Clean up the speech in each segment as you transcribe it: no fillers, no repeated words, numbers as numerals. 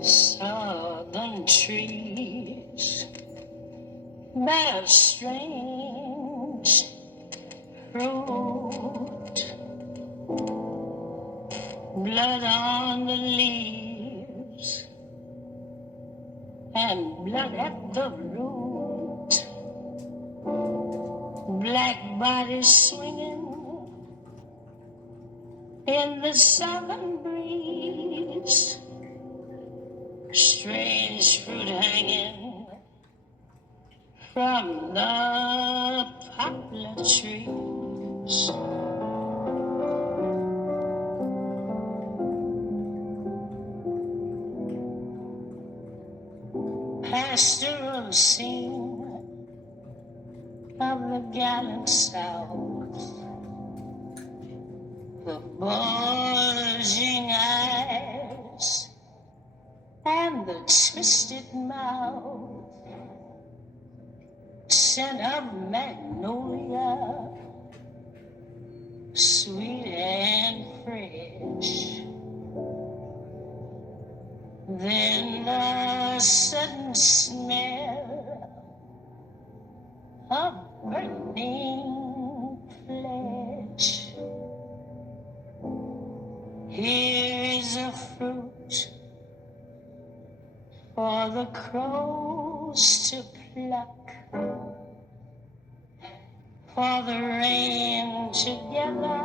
Southern trees bear strange fruit, blood on the leaves and blood at the root, black bodies swinging in the southern breeze, strange fruit hanging from the poplar trees. Pastoral scene of the gallant South, the bulging eyes and the twisted mouth, scent of magnolia, sweet and fresh. Then the sudden smell of burning flesh. Here is a fruit for the crows to pluck, for the rain to gather,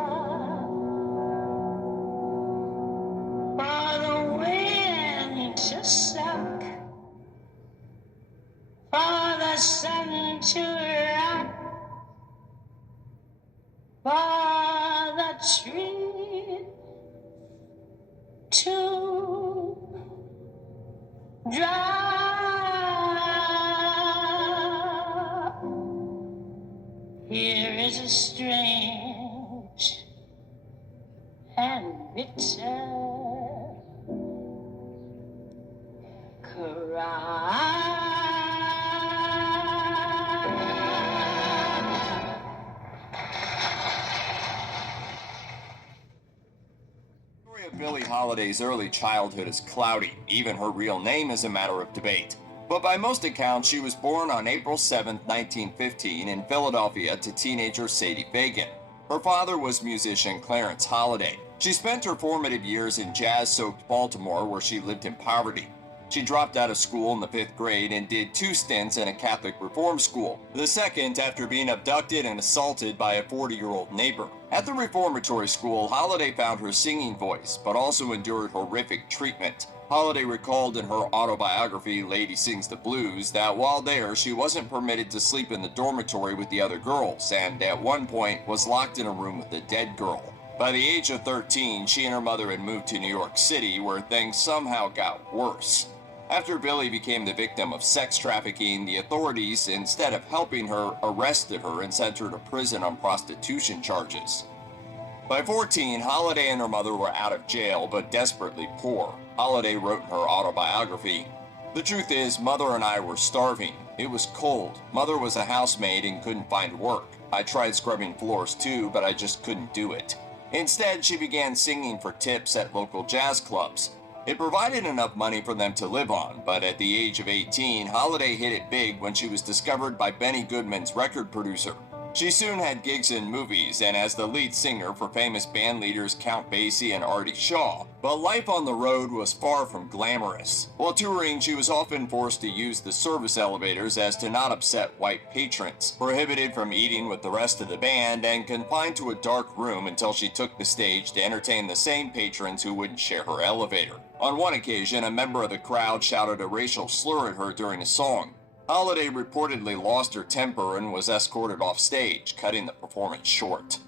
for the wind to suck, for the sun to rock, for the tree to drop. Here is a strange and bitter cry. The story of Billie Holiday's early childhood is cloudy. Even her real name is a matter of debate. But by most accounts, she was born on April 7, 1915 in Philadelphia to teenager Sadie Fagan. Her father was musician Clarence Holiday. She spent her formative years in jazz-soaked Baltimore, where she lived in poverty. She dropped out of school in the 5th grade and did 2 stints in a Catholic reform school, the second after being abducted and assaulted by a 40-year-old neighbor. At the reformatory school, Holiday found her singing voice, but also endured horrific treatment. Holiday recalled in her autobiography, Lady Sings the Blues, that while there, she wasn't permitted to sleep in the dormitory with the other girls, and at one point was locked in a room with a dead girl. By the age of 13, she and her mother had moved to New York City, where things somehow got worse. After Billie became the victim of sex trafficking, the authorities, instead of helping her, arrested her and sent her to prison on prostitution charges. By 14, Holiday and her mother were out of jail, but desperately poor. Holiday wrote in her autobiography, "The truth is, Mother and I were starving. It was cold. Mother was a housemaid and couldn't find work. I tried scrubbing floors too, but I just couldn't do it." Instead, she began singing for tips at local jazz clubs. It provided enough money for them to live on, but at the age of 18, Holiday hit it big when she was discovered by Benny Goodman's record producer. She soon had gigs in movies and as the lead singer for famous band leaders Count Basie and Artie Shaw, but life on the road was far from glamorous. While touring, she was often forced to use the service elevators as to not upset white patrons, prohibited from eating with the rest of the band, and confined to a dark room until she took the stage to entertain the same patrons who wouldn't share her elevator. On one occasion, a member of the crowd shouted a racial slur at her during a song. Holiday reportedly lost her temper and was escorted off stage, cutting the performance short.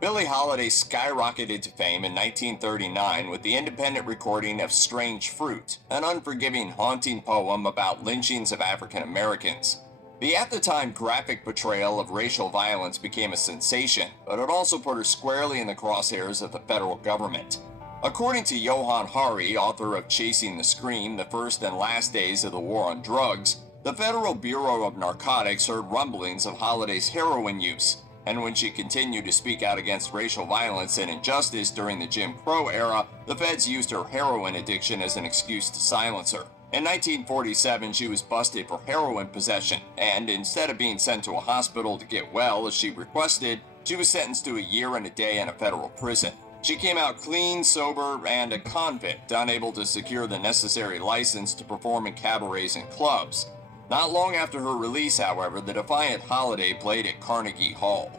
Billie Holiday skyrocketed to fame in 1939 with the independent recording of Strange Fruit, an unforgiving, haunting poem about lynchings of African Americans. The at-the-time graphic portrayal of racial violence became a sensation, but it also put her squarely in the crosshairs of the federal government. According to Johann Hari, author of Chasing the Scream, The First and Last Days of the War on Drugs, the Federal Bureau of Narcotics heard rumblings of Holiday's heroin use. And when she continued to speak out against racial violence and injustice during the Jim Crow era, the feds used her heroin addiction as an excuse to silence her. In 1947, she was busted for heroin possession, and instead of being sent to a hospital to get well as she requested, she was sentenced to a year and a day in a federal prison. She came out clean, sober, and a convict, unable to secure the necessary license to perform in cabarets and clubs. Not long after her release, however, the defiant Holiday played at Carnegie Hall.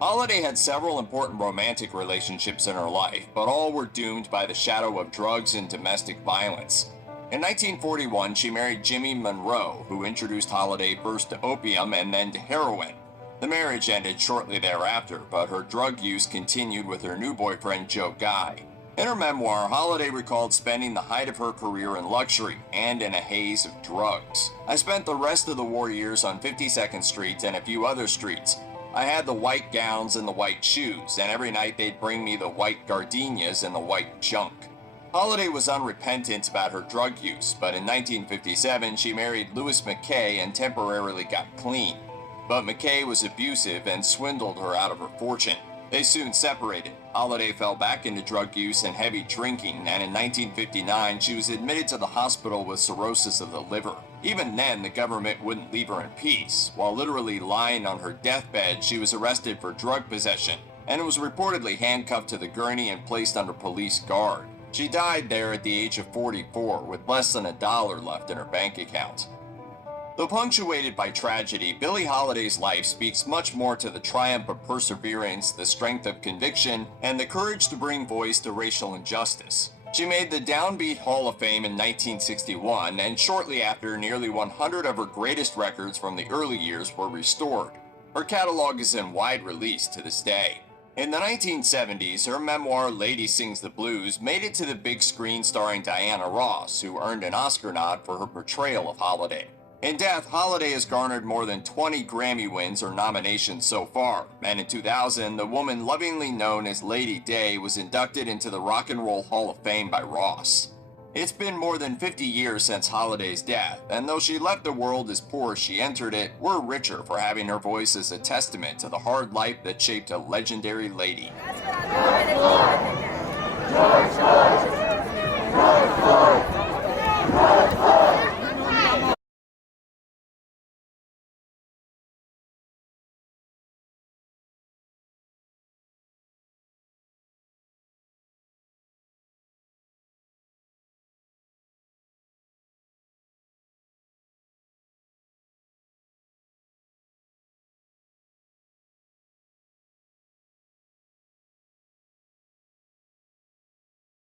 Holiday had several important romantic relationships in her life, but all were doomed by the shadow of drugs and domestic violence. In 1941, she married Jimmy Monroe, who introduced Holiday first to opium and then to heroin. The marriage ended shortly thereafter, but her drug use continued with her new boyfriend, Joe Guy. In her memoir, Holiday recalled spending the height of her career in luxury and in a haze of drugs. "I spent the rest of the war years on 52nd Street and a few other streets. I had the white gowns and the white shoes, and every night they'd bring me the white gardenias and the white junk." Holiday was unrepentant about her drug use, but in 1957 she married Louis McKay and temporarily got clean. But McKay was abusive and swindled her out of her fortune. They soon separated. Holiday fell back into drug use and heavy drinking, and in 1959 she was admitted to the hospital with cirrhosis of the liver. Even then, the government wouldn't leave her in peace. While literally lying on her deathbed, she was arrested for drug possession, and was reportedly handcuffed to the gurney and placed under police guard. She died there at the age of 44 with less than $1 left in her bank account. Though punctuated by tragedy, Billie Holiday's life speaks much more to the triumph of perseverance, the strength of conviction, and the courage to bring voice to racial injustice. She made the Downbeat Hall of Fame in 1961, and shortly after, nearly 100 of her greatest records from the early years were restored. Her catalog is in wide release to this day. In the 1970s, her memoir Lady Sings the Blues made it to the big screen starring Diana Ross, who earned an Oscar nod for her portrayal of Holiday. In death, Holiday has garnered more than 20 Grammy wins or nominations so far, and in 2000, the woman lovingly known as Lady Day was inducted into the Rock and Roll Hall of Fame by Ross. It's been more than 50 years since Holiday's death, and though she left the world as poor as she entered it, we're richer for having her voice as a testament to the hard life that shaped a legendary lady. George